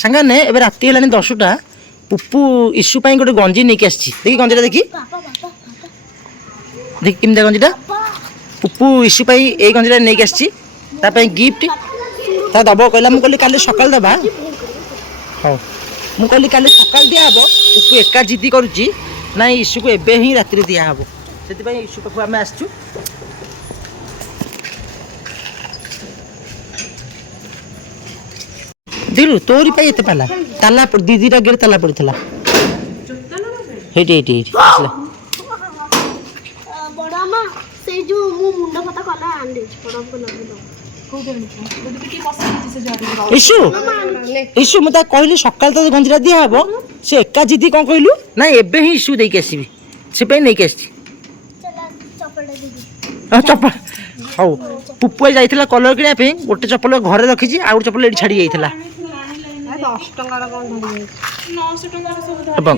ସାଙ୍ଗମାନେ ଏବେ ରାତି ହେଲାଣି 10ଟା। ପୁପୁ ଇସୁ ପାଇଁ ଗୋଟେ ଗଞ୍ଜି ନେଇକି ଆସିଛି। ଦେଖି ଗଞ୍ଜିଟା ଦେଖି ଦେଖି କେମିତିଆ ଗଞ୍ଜିଟା। ପୁପୁ ଇସୁ ପାଇଁ ଏଇ ଗଞ୍ଜିଟା ନେଇକି ଆସିଛି। ତା ପାଇଁ ଗିଫ୍ଟ ତା ଦବ କହିଲା। ମୁଁ କହିଲି କାଲି ସକାଳେ ଦେବା। ହଉ ମୁଁ କହିଲି କାଲି ସକାଳେ ଦିଆହେବ। ପୁପୁ ଏକା ଜିଦି କରୁଛି ନାଇଁ ଇସୁକୁ ଏବେ ହିଁ ରାତିରେ ଦିଆହେବ। ସେଥିପାଇଁ ଇସୁ ପାଖକୁ ଆମେ ଆସିଛୁ। ଦେଖିଲୁ ତୋରି ପାଇଁ ଏତେ ପାଲା ତାଲା ଦିଦିଟା ଗେଟ୍ ତାଲା ପଡ଼ିଥିଲା। ହେଇଠି ହେଇଠି ହେଇଠି ଇସୁ ଇସୁ ମୁଁ ତାକୁ କହିଲି ସକାଳେ ତ ଗଞ୍ଜିଟା ଦିଆହେବ। ସେ ଏକା ଜିଦି କ'ଣ କହିଲୁ ନାଇଁ ଏବେ ହିଁ ଇସୁ ଦେଇକି ଆସିବି। ସେ ପାଇଁ ନେଇକି ଆସିଛି ଚପଲ। ହଉ ପୁପୁ ଯାଇଥିଲା କଲର କିଣିବା ପାଇଁ। ଗୋଟେ ଚପଲ ଘରେ ରଖିଛି ଆଉ ଗୋଟେ ଚପଲ ଏଠି ଛାଡ଼ି ଯାଇଥିଲା। 10 ଟଙ୍କାର କ'ଣ